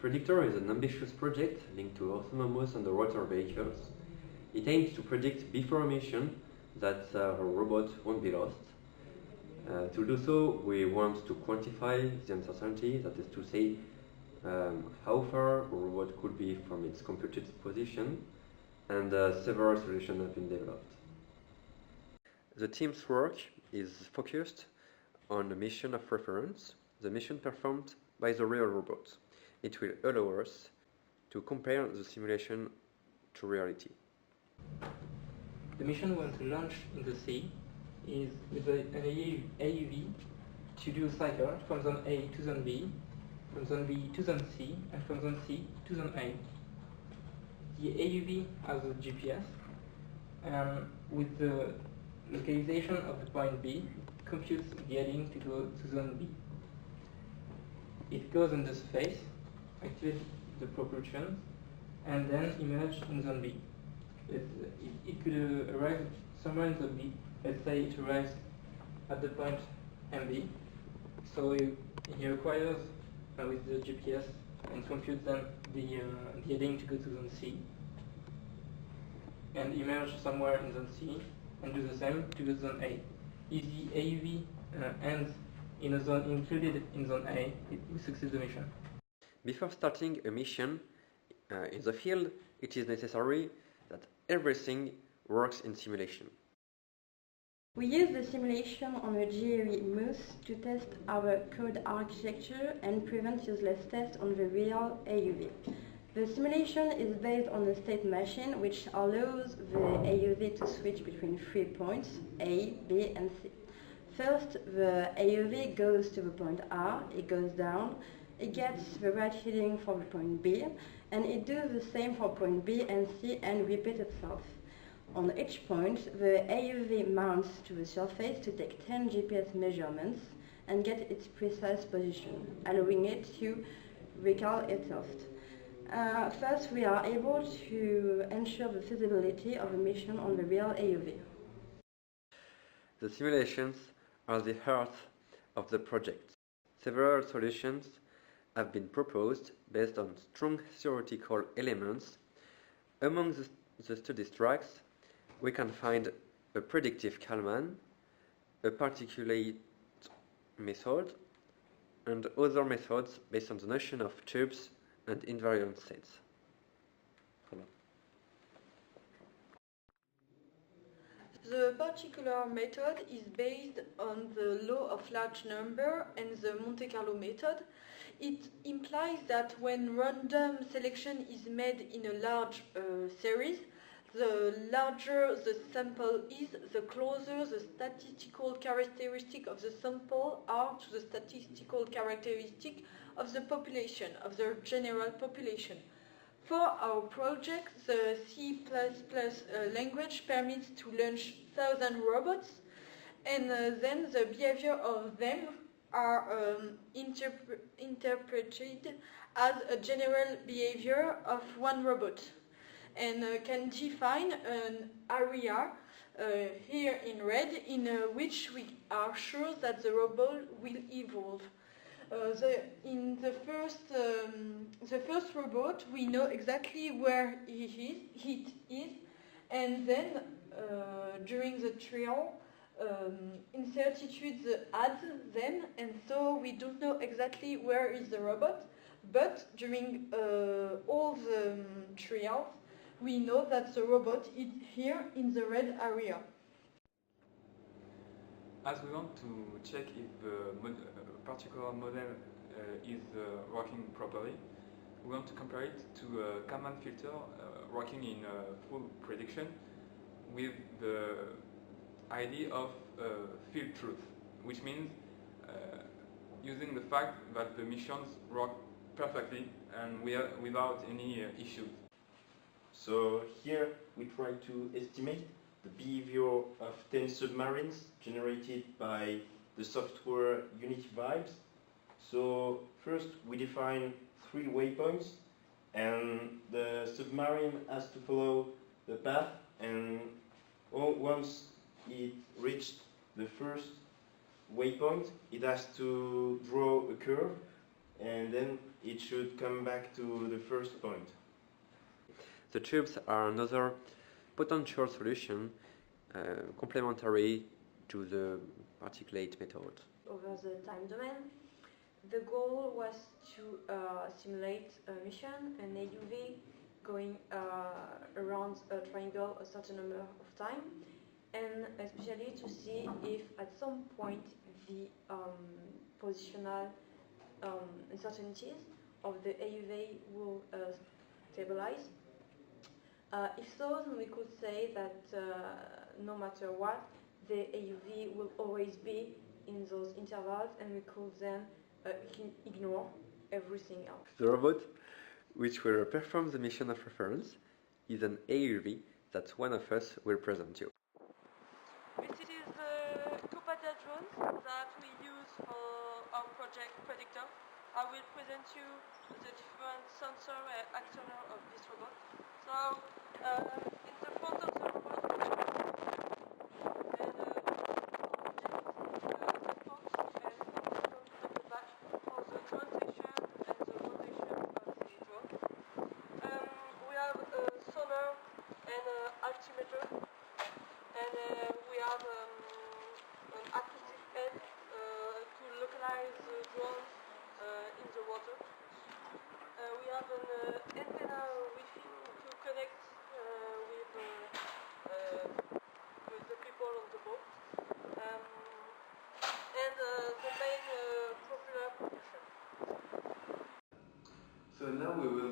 Predictor is an ambitious project linked to autonomous underwater vehicles. It aims to predict before a mission that a robot won't be lost. To do so, we want to quantify the uncertainty, that is to say, how far a robot could be from its computed position, and several solutions have been developed. The team's work is focused on a mission of reference, the mission performed by the real robot. It will allow us to compare the simulation to reality. The mission we want to launch in the sea is with an AUV to do a cycle from zone A to zone B, from zone B to zone C, and from zone C to zone A. The AUV has a GPS, and with the localization of the point B, it computes the heading to go to zone B. It goes on the surface, activates the propulsion, and then emerge in zone B. It could arrive somewhere in zone B. Let's say it arrives at the point MB. So it requires, with the GPS, and computes then the heading to go to zone C, and emerge somewhere in zone C, and do the same to go to zone A. If the AUV ends in a zone included in zone A, we succeed the mission. Before starting a mission in the field, it is necessary that everything works in simulation. We use the simulation on a GRE mouse to test our code architecture and prevent useless tests on the real AUV. The simulation is based on a state machine which allows the AUV to switch between 3 points, A, B and C. First, the AUV goes to the point R, it goes down, it gets the right heading for the point B, and it does the same for point B and C and repeats itself. On each point, the AUV mounts to the surface to take 10 GPS measurements and get its precise position, allowing it to recall itself. First, we are able to ensure the feasibility of a mission on the real AUV. The simulations are the heart of the project. Several solutions have been proposed based on strong theoretical elements. Among the study tracks, we can find a predictive Kalman, a particulate method, and other methods based on the notion of tubes and invariant sets. The particular method is based on the law of large number and the Monte Carlo method. It implies that when random selection is made in a large series, the larger the sample is, the closer the statistical characteristic of the sample are to the statistical characteristic of the population, of the general population. For our project, the C++ language permits to launch 1,000 robots, and then the behavior of them are interpreted as a general behavior of one robot, and can define an area here in red in which we are sure that the robot will evolve. In the first robot, we know exactly where it is, and then during the trial, incertitudes add them, and so we don't know exactly where is the robot. But during all the trials, we know that the robot is here in the red area. As we want to check if the particular model is working properly, we want to compare it to a Kalman filter working in full prediction with the idea of field truth, which means using the fact that the missions work perfectly and without any issues. So here we try to estimate the behavior of 10 submarines generated by the software Unity Vibes. So first we define 3 waypoints, and the submarine has to follow the path, and once it reached the first waypoint, it has to draw a curve and then it should come back to the first point. The tubes are another potential solution complementary to the particulate method. Over the time domain, the goal was to simulate a mission, an AUV, going around a triangle a certain number of time, and especially to see if at some point the positional uncertainties of the AUV will stabilize. If so, then we could say that no matter what, the AUV will always be in those intervals, and we could then ignore everything else. The robot, which will perform the mission of reference, is an AUV that one of us will present you. This is the Copadia drone that we use for our project predictor. I will present you the different sensor and actor of this robot. So, in the front of the robot, and the back for the drone section and the rotation of the drone. We have a sonar and an altimeter, and we have an acoustic head to localize the drone in the water. We have an antenna Wi-Fi to connect with the people on the boat, and the main propeller propulsion. So now we will